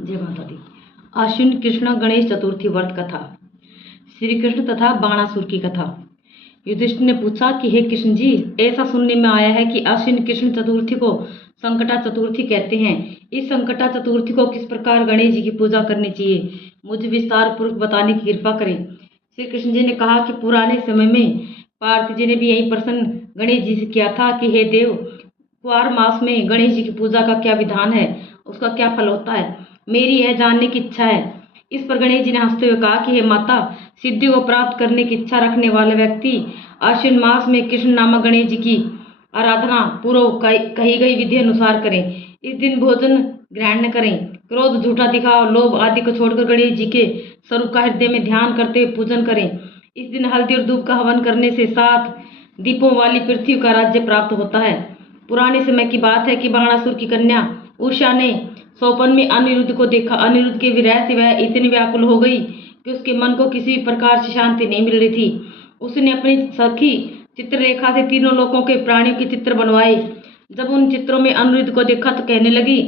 जय माता दी। आश्विन कृष्ण गणेश चतुर्थी व्रत कथा। श्री कृष्ण तथा बाणासुर की कथा। युधिष्ठिर ने पूछा कि हे कृष्ण जी, ऐसा सुनने में आया है कि आश्विन कृष्ण चतुर्थी को संकटा चतुर्थी कहते हैं। इस संकटा चतुर्थी को किस प्रकार गणेश जी की पूजा करनी चाहिए, मुझे विस्तार पूर्वक बताने की कृपा करें। श्री कृष्ण जी ने कहा कि पुराने समय में पार्थ जी ने भी यही प्रश्न गणेश जी से किया था कि हे देव, कुआर मास में गणेश जी की पूजा का क्या विधान है, उसका क्या फल होता है, मेरी यह जानने की इच्छा है। इस पर गणेश जी ने हंसते हुए कहा कि हे माता, सिद्धि को प्राप्त करने की इच्छा रखने वाले व्यक्ति आश्विन मास में कृष्ण नामक गणेश जी की आराधना पूर्व कही गई विधि अनुसार करें। इस दिन भोजन ग्रहण न करें, क्रोध, झूठा दिखावा, लोभ आदि को छोड़कर गणेश जी के स्वरूप का हृदय में ध्यान करते हुए पूजन करें। इस दिन हल्दी और दूध का हवन करने से 7 दीपों वाली पृथ्वी का राज्य प्राप्त होता है। पुराने समय की बात है कि बाणासुर की कन्या उषा ने स्वप्न में अनिरुद्ध को देखा। अनिरुद्ध के विरह से वह इतनी व्याकुल हो गई कि उसके मन को किसी प्रकार से शांति नहीं मिल रही थी। उसने अपनी सखी चित्ररेखा से तीनों लोकों के प्राणियों के चित्र बनवाए। जब उन चित्रों में अनिरुद्ध को देखा तो कहने लगी,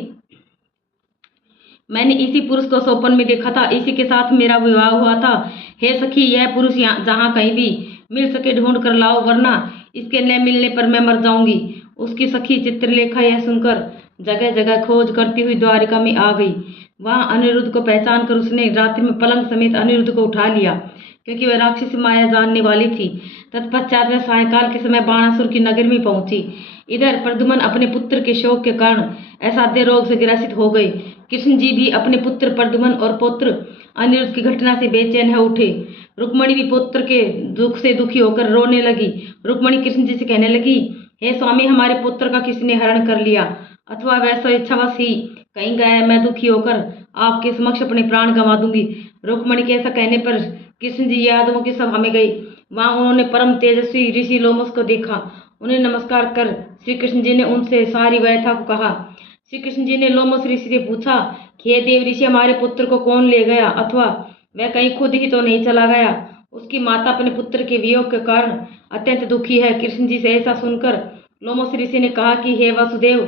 मैंने इसी पुरुष को स्वप्न में देखा था, इसी के साथ मेरा विवाह हुआ था। हे सखी, यह पुरुष जहाँ कहीं भी मिल सके ढूंढ कर लाओ, वरना इसके न मिलने पर मैं मर जाऊंगी। उसकी सखी चित्रलेखा यह सुनकर जगह जगह खोज करती हुई द्वारिका में आ गई। वहां अनिरुद्ध को पहचान कर उसने रात्रि में पलंग समेत अनिरुद्ध को उठा लिया, क्योंकि वह राक्षसी माया जानने वाली थी। तत्पश्चात वह सायंकाल के समय बाणासुर की नगर में पहुंची। इधर प्रद्युम्न अपने पुत्र के शोक के कारण असाध्य रोग से ग्रसित हो गए। कृष्ण जी भी अपने पुत्र प्रद्युम्न और पुत्र अनिरुद्ध की घटना से बेचैन हो उठे। रुक्मणी भी पुत्र के दुख से दुखी होकर रोने लगी। रुक्मणी कृष्ण जी से कहने लगी, हे स्वामी, हमारे पुत्र का किसने हरण कर लिया, अथवा वह स्वेच्छावश ही कहीं गया है। मैं दुखी होकर आपके समक्ष अपने प्राण गंवा दूंगी। रुक्मणी के ऐसा कहने पर कृष्ण जी यादवों की सभा में गई। वहां उन्होंने परम तेजस्वी ऋषि लोमस को देखा। उन्हें नमस्कार कर श्री कृष्ण जी ने उनसे सारी व्यथा को कहा। श्री कृष्ण जी ने लोमस ऋषि से पूछा कि हे देव ऋषि, हमारे पुत्र को कौन ले गया, अथवा वह कहीं खुद ही तो नहीं चला गया। उसकी माता अपने पुत्र के वियोग के कारण अत्यंत दुखी है। कृष्ण जी से ऐसा सुनकर लोमस ऋषि ने कहा कि हे वासुदेव,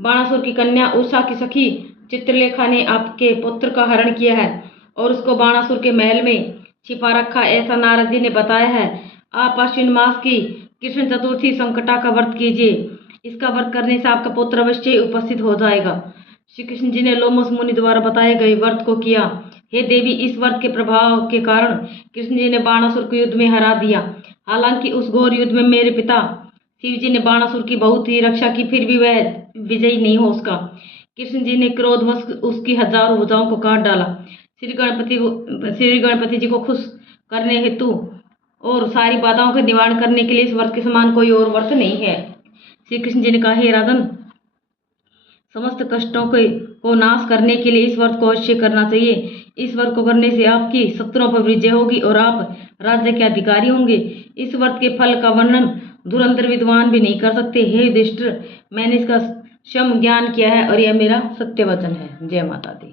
बाणासुर की कन्या उषा की सखी चित्रलेखा ने आपके पुत्र का हरण किया है और उसको बाणासुर के महल में छिपा रखा, ऐसा नारद जी ने बताया है। आप आश्विन मास की कृष्ण चतुर्थी संकटा का व्रत कीजिए। इसका व्रत करने से आपका पुत्र अवश्य उपस्थित हो जाएगा। श्री कृष्ण जी ने लोमस मुनि द्वारा बताए गए व्रत को किया। हे देवी, इस व्रत के प्रभाव के कारण कृष्ण जी ने बाणासुर को युद्ध में हरा दिया। हालांकि उस घोर युद्ध में मेरे पिता शिव जी ने बाणासुर की बहुत ही रक्षा की, फिर भी वह विजयी नहीं हो सका। कृष्ण जी ने क्रोधवश उसकी हजारों भुजाओं को काट डाला। श्री गणपति जी को खुश करने हेतु और सारी बाधाओं का निवारण करने के लिए इस व्रत के समान कोई और व्रत नहीं है। श्री कृष्ण जी ने कहा, हे राजन, समस्त कष्टों को नाश करने के लिए इस व्रत को अवश्य करना चाहिए। इस व्रत को करने से आपकी शत्रुओं पर विजय होगी और आप राज्य के अधिकारी होंगे। इस व्रत के फल का वर्णन धुरंधर विद्वान भी नहीं कर सकते। हे युधिष्ठिर, मैंने इसका स्वयं ज्ञान किया है और यह मेरा सत्य वचन है। जय माता दी।